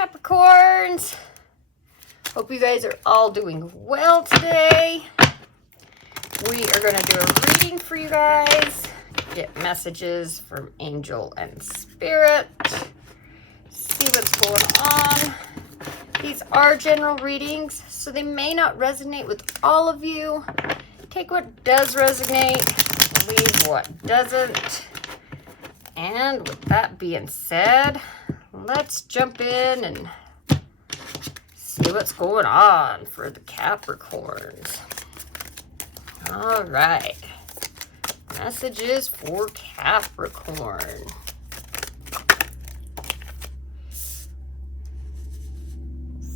Capricorns. Hope you guys are all doing well today. We are going to do a reading for you guys. Get messages from Angel and Spirit. See what's going on. These are general readings, so they may not resonate with all of you. Take what does resonate, leave what doesn't. And with that being said, let's jump in and see what's going on for the Capricorns. All right. Messages for Capricorn.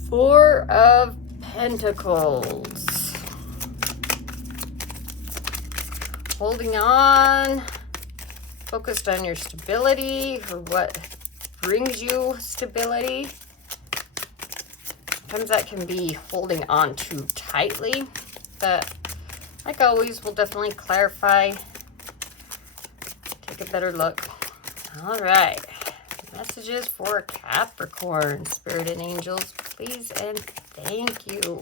Four of Pentacles. Holding on. Focused on your stability or what brings you stability. Sometimes that can be holding on too tightly, but like always, we'll definitely clarify. Take a better look. All right. Messages for Capricorn, Spirit and Angels, please and thank you.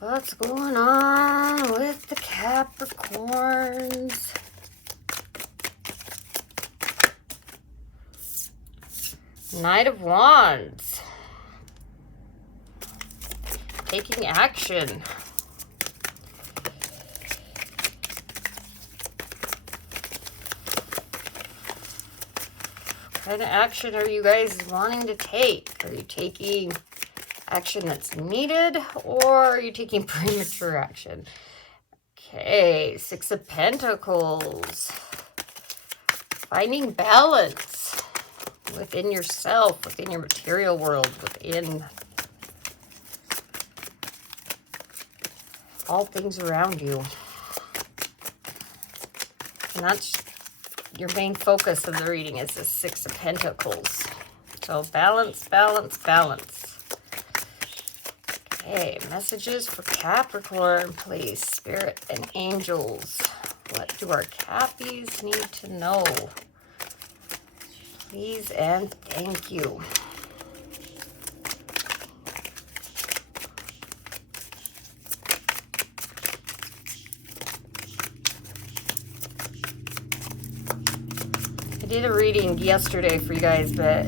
What's going on with the Capricorns? Knight of Wands. Taking action. What kind of action are you guys wanting to take? Are you taking action that's needed, or are you taking premature action? Okay, Six of Pentacles. Finding balance within yourself, within your material world, within all things around you. And that's your main focus of the reading, is the Six of Pentacles. So balance, balance, balance. Okay, messages for Capricorn, please, Spirit and Angels. What do our Cappies need to know? Please and thank you. I did a reading yesterday for you guys, but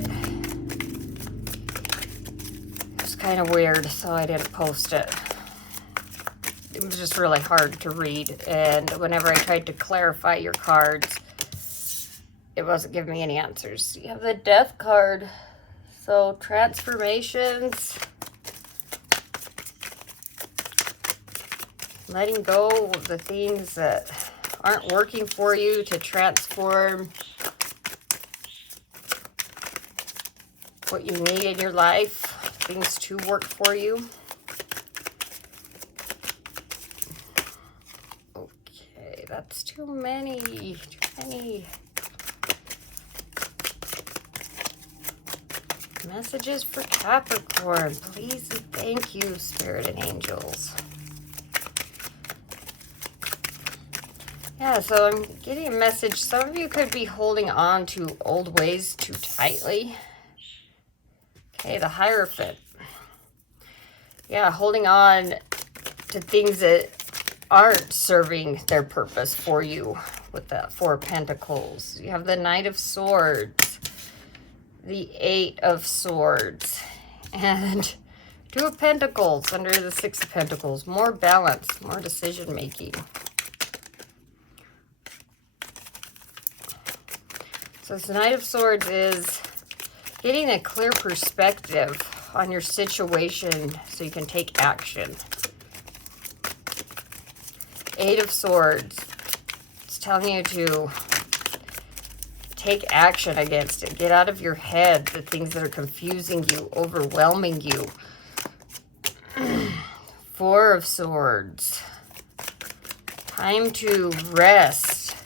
kind of weird, so I didn't post it. It was just really hard to read, and whenever I tried to clarify your cards, it wasn't giving me any answers. You have the Death card, so transformations, letting go of the things that aren't working for you to transform what you need in your life. Things to work for you. Okay, that's too many. Messages for Capricorn, please and thank you, Spirit and Angels. Yeah, so I'm getting a message. Some of you could be holding on to old ways too tightly. Okay, the Hierophant. Yeah, holding on to things that aren't serving their purpose for you with the Four of Pentacles. You have the Knight of Swords, the Eight of Swords, and Two of Pentacles under the Six of Pentacles. More balance, more decision making. So this Knight of Swords is getting a clear perspective on your situation so you can take action. Eight of Swords. It's telling you to take action against it. Get out of your head the things that are confusing you, overwhelming you. Four of Swords. Time to rest.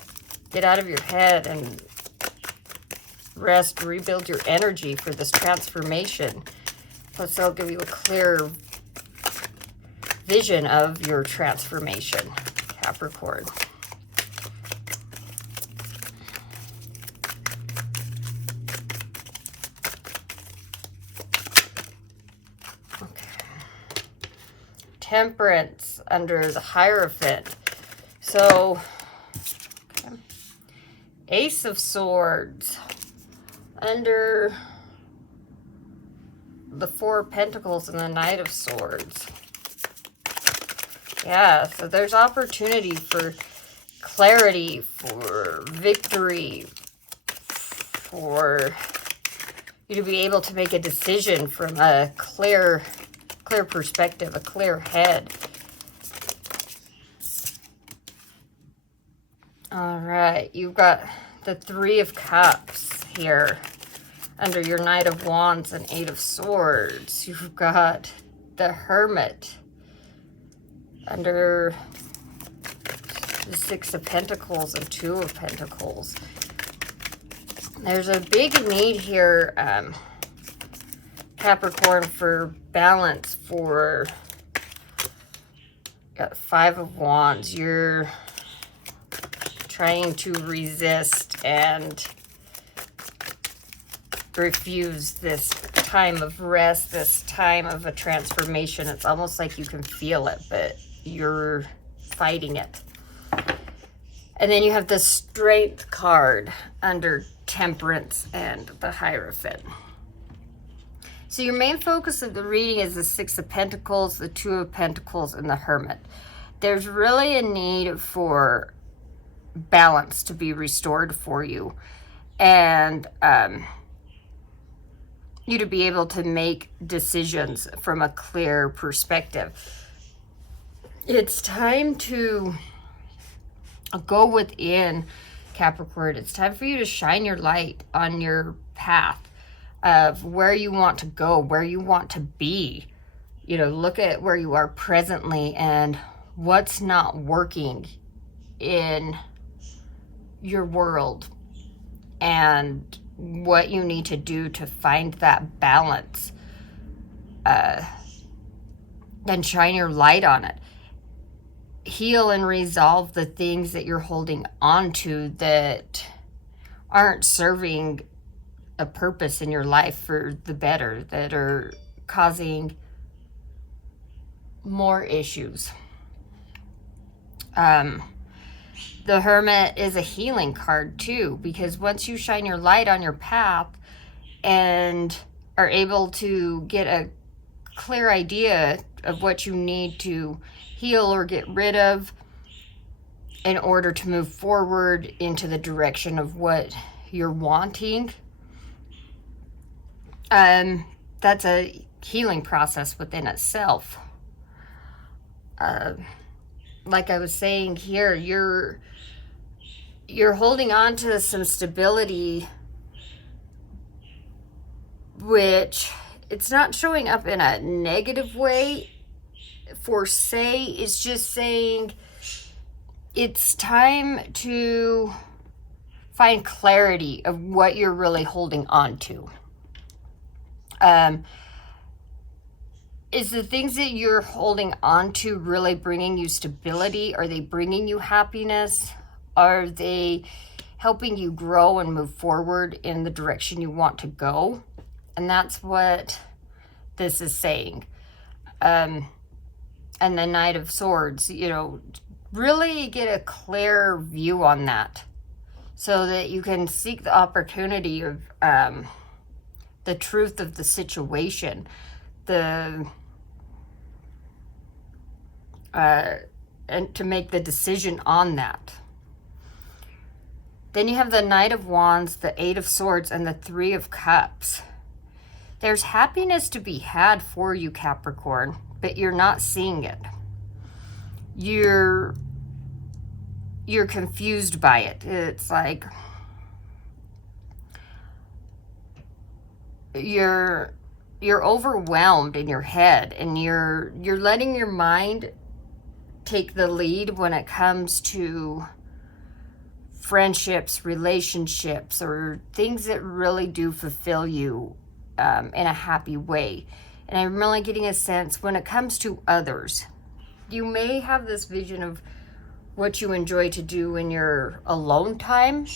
Get out of your head and rest, rebuild your energy for this transformation. Plus, they'll give you a clear vision of your transformation, Capricorn. Temperance under the Hierophant. So, okay. Ace of Swords under the Four of Pentacles and the Knight of Swords. Yeah, so there's opportunity for clarity, for victory, for you to be able to make a decision from a clear perspective, a clear head. All right, you've got the Three of Cups here under your Knight of Wands and Eight of Swords. You've got the Hermit under the Six of Pentacles and Two of Pentacles. There's a big need here, Capricorn, for balance, for got Five of Wands. You're trying to resist and refuse this time of rest, this time of a transformation. It's almost like you can feel it, but you're fighting it. And then you have the Strength card under Temperance and the Hierophant. So your main focus of the reading is the Six of Pentacles, the Two of Pentacles, and the Hermit. There's really a need for balance to be restored for you, and you to be able to make decisions from a clear perspective. It's time to go within, Capricorn. It's time for you to shine your light on your path of where you want to go, where you want to be. You know, look at where you are presently and what's not working in your world and what you need to do to find that balance. Then shine your light on it. Heal and resolve the things that you're holding on to that aren't serving a purpose in your life for the better, that are causing more issues. The Hermit is a healing card too, because once you shine your light on your path and are able to get a clear idea of what you need to heal or get rid of in order to move forward into the direction of what you're wanting, that's a healing process within itself. Like I was saying here, you're holding on to some stability, which it's not showing up in a negative way for say. It's just saying it's time to find clarity of what you're really holding on to. Is the things that you're holding on to really bringing you stability? Are they bringing you happiness? Are they helping you grow and move forward in the direction you want to go? And that's what this is saying. And the Knight of Swords, you know, really get a clear view on that so that you can seek the opportunity of the truth of the situation, and to make the decision on that. Then you have the Knight of Wands, the Eight of Swords, and the Three of Cups. There's happiness to be had for you, Capricorn, but you're not seeing it. You're confused by it. It's like you're overwhelmed in your head, and you're letting your mind take the lead when it comes to friendships, relationships, or things that really do fulfill you in a happy way. And I'm really getting a sense when it comes to others, you may have this vision of what you enjoy to do in your alone time,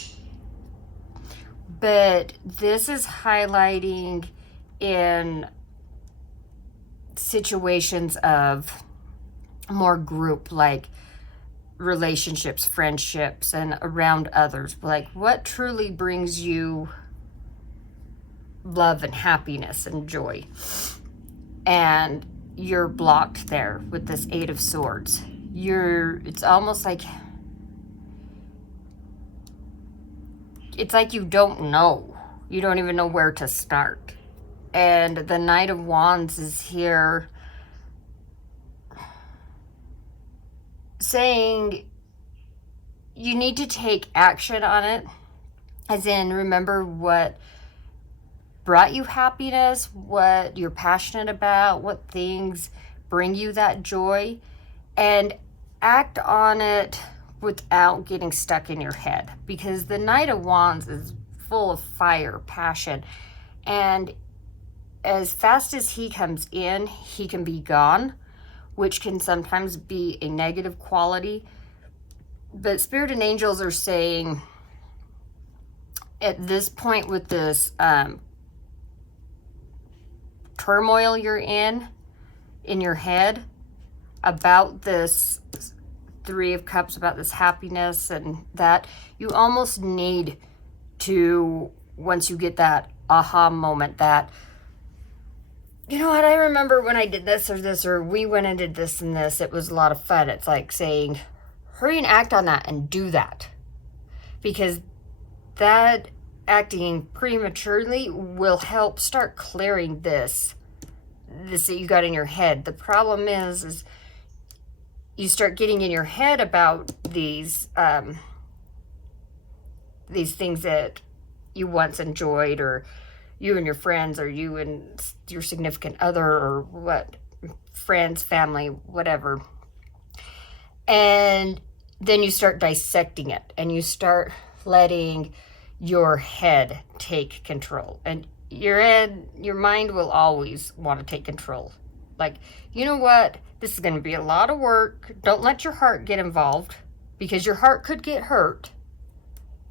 but this is highlighting in situations of more group, like relationships, friendships, and around others. Like, what truly brings you love and happiness and joy? And you're blocked there with this Eight of Swords. It's almost like, it's like you don't know. You don't even know where to start. And the Knight of Wands is here saying you need to take action on it. As in, remember what brought you happiness, what you're passionate about, what things bring you that joy, and act on it without getting stuck in your head. Because the Knight of Wands is full of fire, passion, and as fast as he comes in, he can be gone, which can sometimes be a negative quality. But Spirit and angels are saying at this point with this turmoil you're in your head about this Three of Cups, about this happiness, and that you almost need to, once you get that aha moment, that, you know what, I remember when I did this, or we went and did this and this, it was a lot of fun. It's like saying, hurry and act on that and do that. Because that acting prematurely will help start clearing this that you got in your head. The problem is you start getting in your head about these things that you once enjoyed, or you and your friends, or you and your significant other, or what, friends, family, whatever. And then you start dissecting it, and you start letting your head take control. And your mind will always want to take control. Like, you know what? This is going to be a lot of work. Don't let your heart get involved, because your heart could get hurt.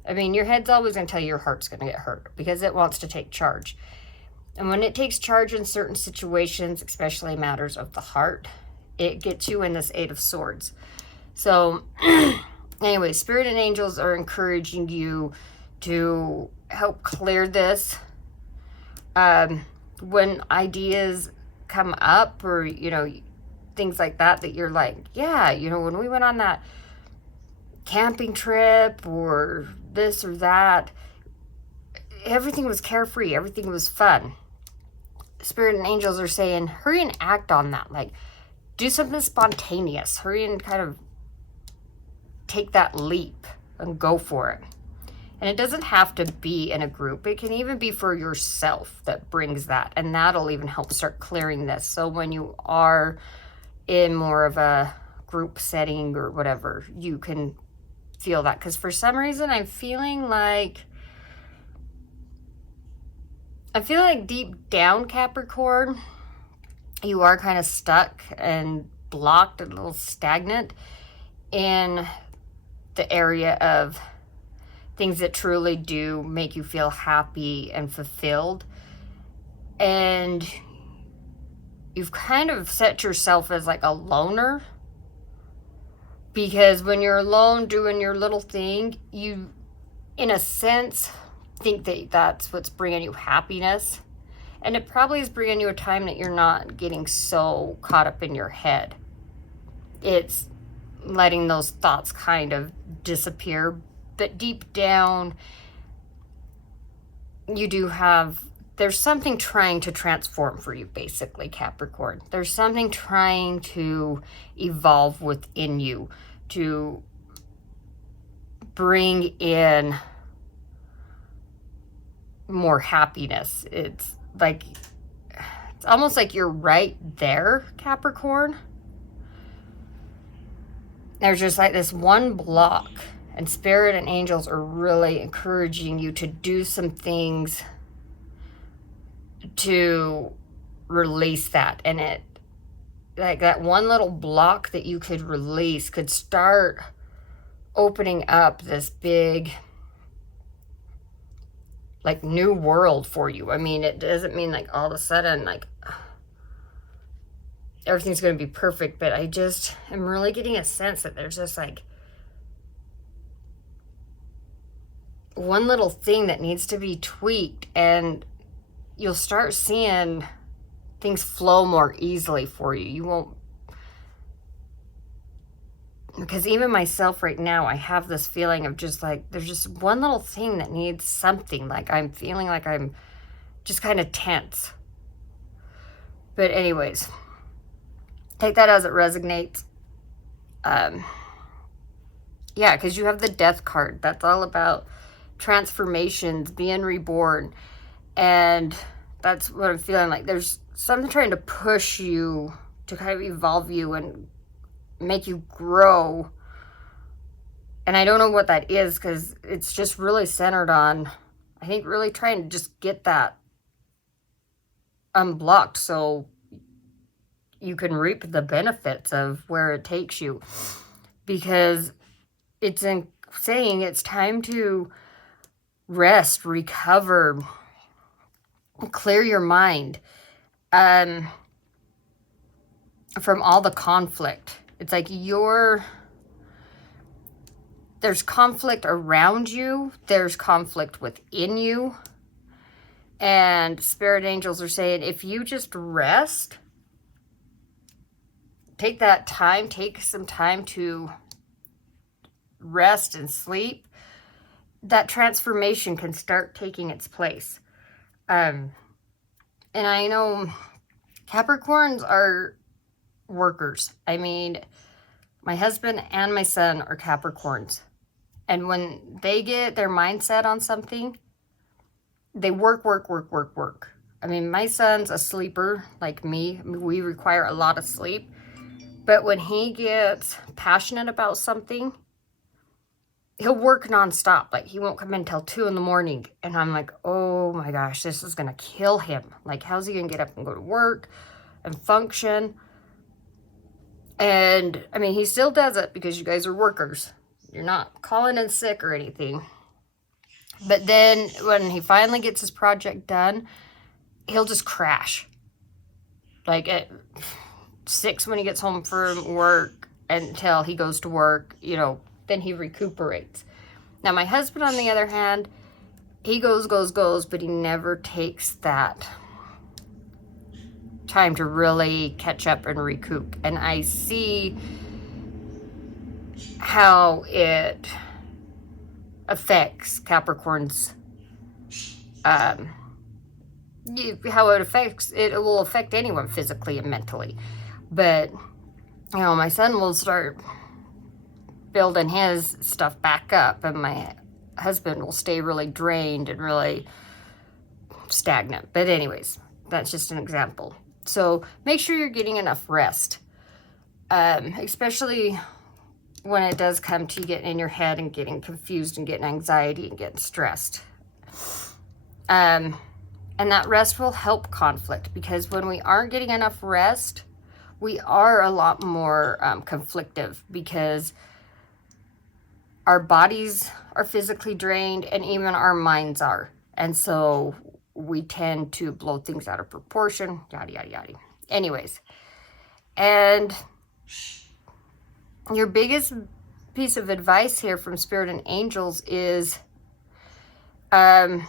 I mean, your head's always going to tell you your heart's going to get hurt because it wants to take charge. And when it takes charge in certain situations, especially matters of the heart, it gets you in this Eight of Swords. So anyway, Spirit and angels are encouraging you to help clear this. When ideas come up, or, you know, things like that, that you're like, yeah, you know, when we went on that camping trip, or this or that, everything was carefree, everything was fun. Spirit and angels are saying, hurry and act on that. Like, do something spontaneous. Hurry and kind of take that leap and go for it. And it doesn't have to be in a group. It can even be for yourself that brings that. And that'll even help start clearing this. So when you are in more of a group setting or whatever, you can feel that. Because for some reason, I'm feeling like deep down, Capricorn, you are kind of stuck and blocked, a little stagnant in the area of things that truly do make you feel happy and fulfilled. And you've kind of set yourself as like a loner, because when you're alone doing your little thing, you, in a sense, think that that's what's bringing you happiness. And it probably is bringing you a time that you're not getting so caught up in your head. It's letting those thoughts kind of disappear. But deep down, you do have, there's something trying to transform for you, basically, Capricorn. There's something trying to evolve within you to bring in more happiness. It's like, it's almost like you're right there, Capricorn. There's just like this one block. And Spirit and angels are really encouraging you to do some things to release that. And it, like that one little block that you could release could start opening up this big, like, new world for you. I mean, it doesn't mean like all of a sudden like everything's going to be perfect, but I just am really getting a sense that there's just like one little thing that needs to be tweaked, and you'll start seeing things flow more easily for you. You won't, because even myself right now, I have this feeling of just like, there's just one little thing that needs something. Like I'm feeling like I'm just kind of tense. But anyways, take that as it resonates. Yeah, because you have the Death card. That's all about transformations, being reborn. And that's what I'm feeling like. There's something trying to push you to kind of evolve you and make you grow. And I don't know what that is, because it's just really centered on, I think, really trying to just get that unblocked so you can reap the benefits of where it takes you. Because it's saying it's time to rest, recover, clear your mind from all the conflict. It's like there's conflict around you, there's conflict within you, and spirit angels are saying if you just rest, take some time to rest and sleep, that transformation can start taking its place. And I know Capricorns are workers. I mean, my husband and my son are Capricorns. And when they get their mindset on something, they work. I mean, my son's a sleeper like me. We require a lot of sleep. But when he gets passionate about something, he'll work nonstop. Like, he won't come in until 2 in the morning. And I'm like, oh my gosh, this is going to kill him. Like, how's he going to get up and go to work and function? And, I mean, he still does it because you guys are workers. You're not calling in sick or anything. But then when he finally gets his project done, he'll just crash. Like, at 6 when he gets home from work until he goes to work, you know, then he recuperates. Now, my husband, on the other hand, he goes, but he never takes that time to really catch up and recoup. And I see how it affects Capricorn's, how it will affect anyone physically and mentally. But, you know, my son will start building his stuff back up, and my husband will stay really drained and really stagnant. But anyways, that's just an example. So make sure you're getting enough rest, especially when it does come to getting in your head and getting confused and getting anxiety and getting stressed. And that rest will help conflict, because when we aren't getting enough rest, we are a lot more conflictive, because our bodies are physically drained and even our minds are. And so we tend to blow things out of proportion, yada, yada, yada. Anyways, and your biggest piece of advice here from Spirit and Angels is the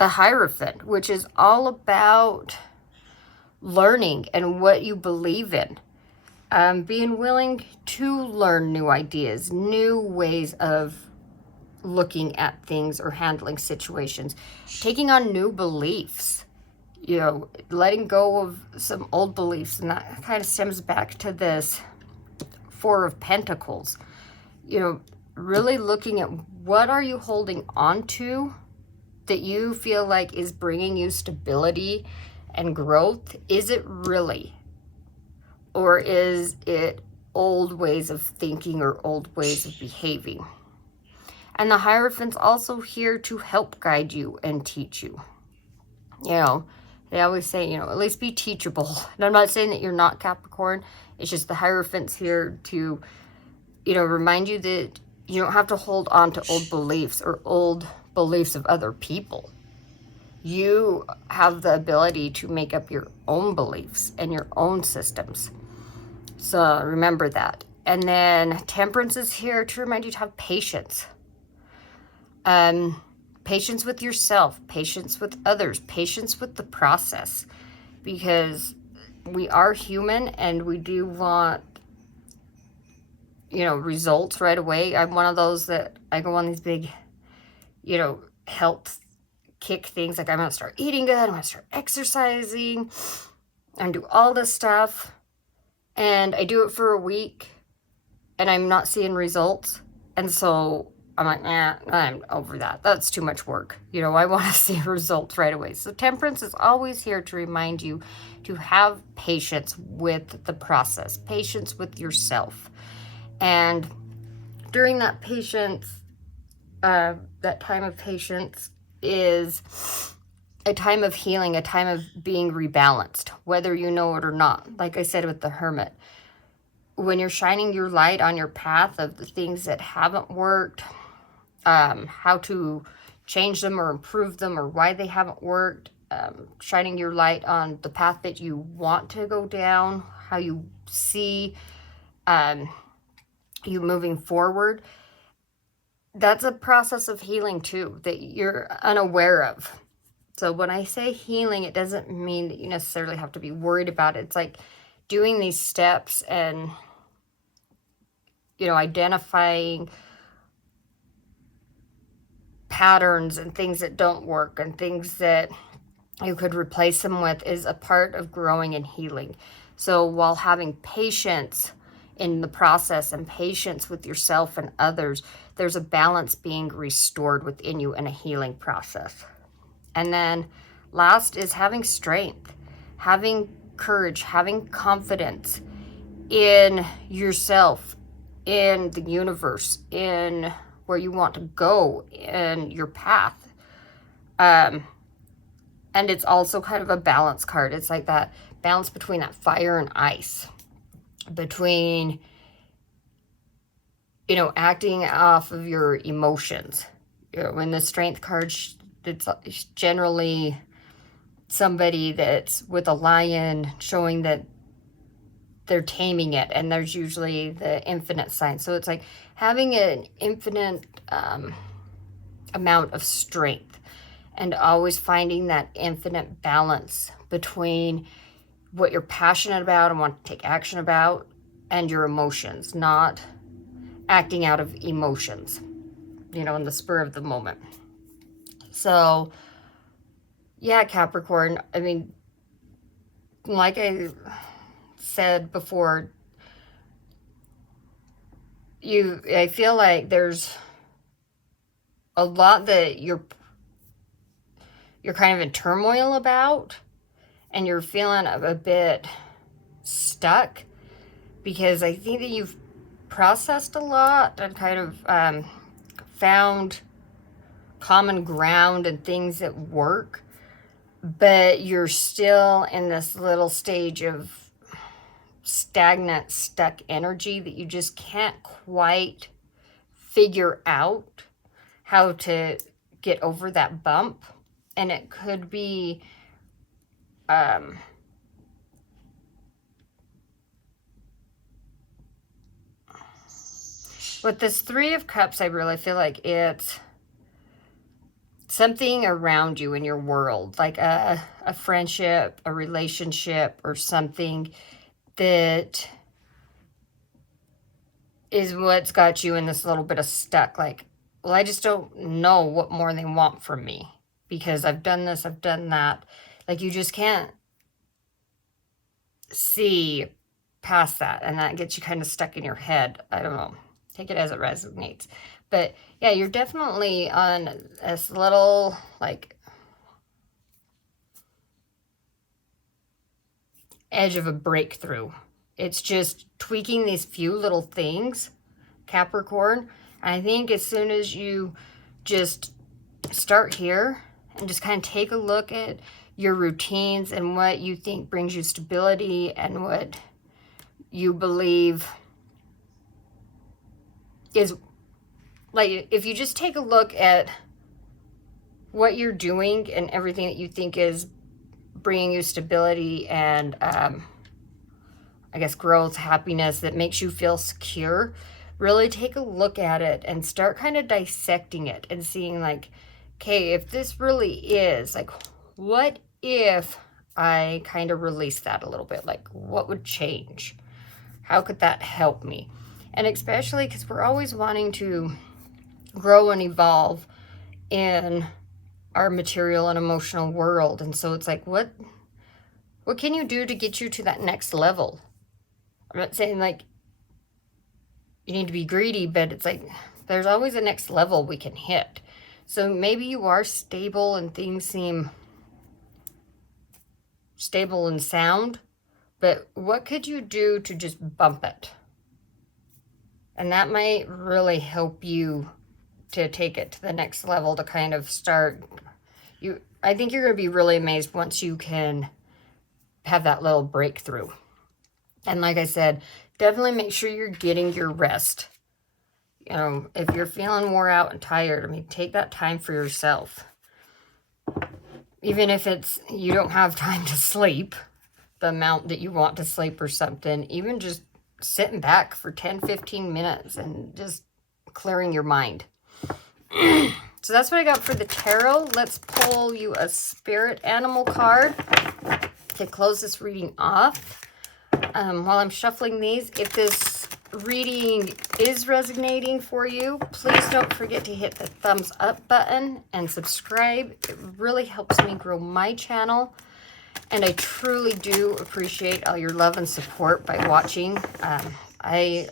Hierophant, which is all about learning and what you believe in. Being willing to learn new ideas, new ways of looking at things or handling situations, taking on new beliefs, you know, letting go of some old beliefs. And that kind of stems back to this Four of Pentacles. You know, really looking at what are you holding on to that you feel like is bringing you stability and growth. Is it really? Or is it old ways of thinking or old ways of behaving? And the Hierophant's also here to help guide you and teach you. You know, they always say, you know, at least be teachable. And I'm not saying that you're not Capricorn. It's just the Hierophant's here to, you know, remind you that you don't have to hold on to old beliefs or old beliefs of other people. You have the ability to make up your own beliefs and your own systems. So remember that. And then Temperance is here to remind you to have patience. Patience with yourself, patience with others, patience with the process. Because we are human and we do want, you know, results right away. I'm one of those that I go on these big, you know, health kick things. Like I'm going to start eating good. I'm going to start exercising and do all this stuff. And I do it for a week and I'm not seeing results. And so I'm like, nah, I'm over that. That's too much work. You know, I want to see results right away. So Temperance is always here to remind you to have patience with the process, patience with yourself. And during that patience, that time of patience is a time of healing, a time of being rebalanced, whether you know it or not. Like I said with the Hermit, when you're shining your light on your path of the things that haven't worked, how to change them or improve them or why they haven't worked, shining your light on the path that you want to go down, how you see you moving forward. That's a process of healing too that you're unaware of. So when I say healing, it doesn't mean that you necessarily have to be worried about it. It's like doing these steps and, you know, identifying patterns and things that don't work and things that you could replace them with is a part of growing and healing. So while having patience in the process and patience with yourself and others, there's a balance being restored within you in a healing process. And then last is having strength, having courage, having confidence in yourself, in the universe, in where you want to go, in your path. And it's also kind of a balance card. It's like that balance between that fire and ice, between, you know, acting off of your emotions. You know, when the strength card, it's generally somebody that's with a lion showing that they're taming it, and there's usually the infinite sign. So it's like having an infinite amount of strength and always finding that infinite balance between what you're passionate about and want to take action about and your emotions, not acting out of emotions, you know, in the spur of the moment. So yeah, Capricorn, I mean, like I said before, I feel like there's a lot that you're kind of in turmoil about, and you're feeling a bit stuck, because I think that you've processed a lot and kind of found common ground and things that work, but you're still in this little stage of stagnant, stuck energy that you just can't quite figure out how to get over that bump. And it could be with this Three of Cups, I really feel like it's something around you in your world, like a friendship, a relationship, or something that is what's got you in this little bit of stuck. Like, well, I just don't know what more they want from me because I've done this, I've done that. Like, you just can't see past that, and that gets you kind of stuck in your head. I don't know. Take it as it resonates. But yeah, you're definitely on this little, like, edge of a breakthrough. It's just tweaking these few little things, Capricorn. And I think as soon as you just start here and just kind of take a look at your routines and what you think brings you stability and what you believe is, like, if you just take a look at what you're doing and everything that you think is bringing you stability and I guess growth, happiness, that makes you feel secure, really take a look at it and start kind of dissecting it and seeing like, okay, if this really is, like, what if I kind of release that a little bit? Like, what would change? How could that help me? And especially because we're always wanting to grow and evolve in our material and emotional world. And so it's like, what can you do to get you to that next level? I'm not saying like you need to be greedy, but it's like there's always a next level we can hit. So maybe you are stable and things seem stable and sound, but what could you do to just bump it? And that might really help you to take it to the next level, to kind of start. I think you're going to be really amazed once you can have that little breakthrough. And like I said, definitely make sure you're getting your rest. You know, if you're feeling wore out and tired, I mean, take that time for yourself. Even if it's, you don't have time to sleep, the amount that you want to sleep or something, even just sitting back for 10, 15 minutes and just clearing your mind. So that's what I got for the tarot. Let's pull you a spirit animal card to close this reading off. While I'm shuffling these, if this reading is resonating for you, please don't forget to hit the thumbs up button and subscribe. It really helps me grow my channel, and I truly do appreciate all your love and support by watching. I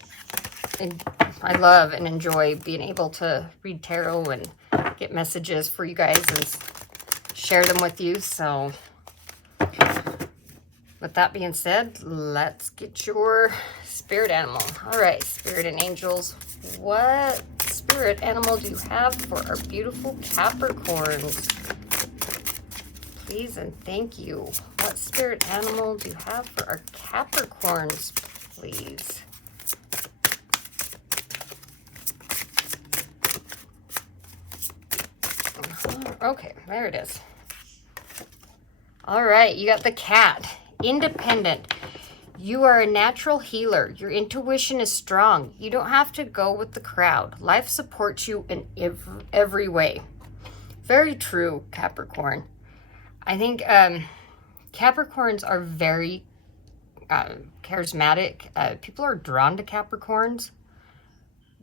love and enjoy being able to read tarot and get messages for you guys and share them with you. So with that being said, let's get your spirit animal. All right, spirit and angels, what spirit animal do you have for our beautiful Capricorns? Please and thank you. What spirit animal do you have for our Capricorns, please? Okay, there it is. All right, you got the cat. Independent. You are a natural healer. Your intuition is strong. You don't have to go with the crowd. Life supports you in every way. Very true, Capricorn. I think Capricorns are very charismatic. People are drawn to Capricorns.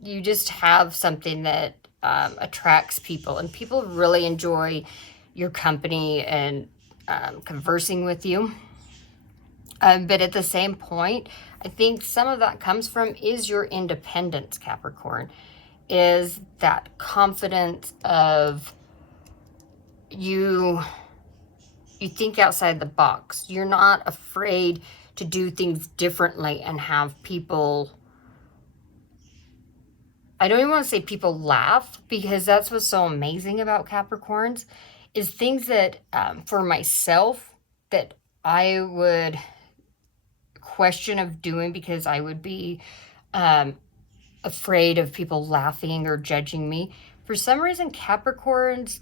You just have something that attracts people, and people really enjoy your company and conversing with you. But at the same point, I think some of that comes from is your independence, Capricorn. Is that confidence of you think outside the box. You're not afraid to do things differently and have people, I don't even want to say people laugh, because that's what's so amazing about Capricorns, is things that for myself that I would question of doing because I would be afraid of people laughing or judging me. For some reason, Capricorns,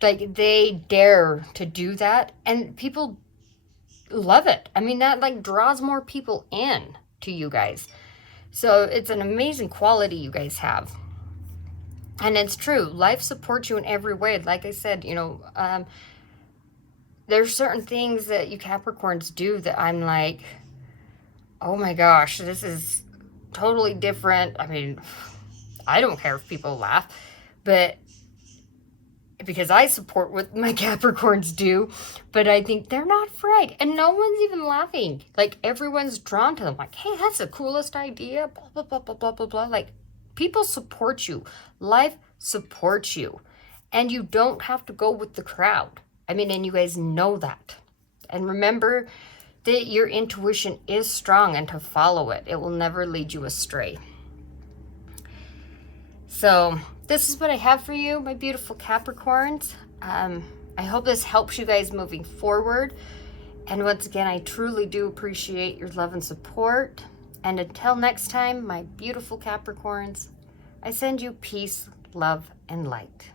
like, they dare to do that, and people love it. I mean, that like draws more people in to you guys. So it's an amazing quality you guys have. And it's true. Life supports you in every way. Like I said, you know, there's certain things that you Capricorns do that I'm like, oh my gosh, this is totally different. I mean, I don't care if people laugh, but because I support what my Capricorns do, but I think they're not afraid, and no one's even laughing. Like, everyone's drawn to them. Like, hey, that's the coolest idea, blah, blah, blah, blah, blah, blah, blah. Like, people support you. Life supports you, and you don't have to go with the crowd. I mean, and you guys know that. And remember that your intuition is strong, and to follow it. It will never lead you astray. So this is what I have for you, my beautiful Capricorns. I hope this helps you guys moving forward. And once again, I truly do appreciate your love and support. And until next time, my beautiful Capricorns, I send you peace, love, and light.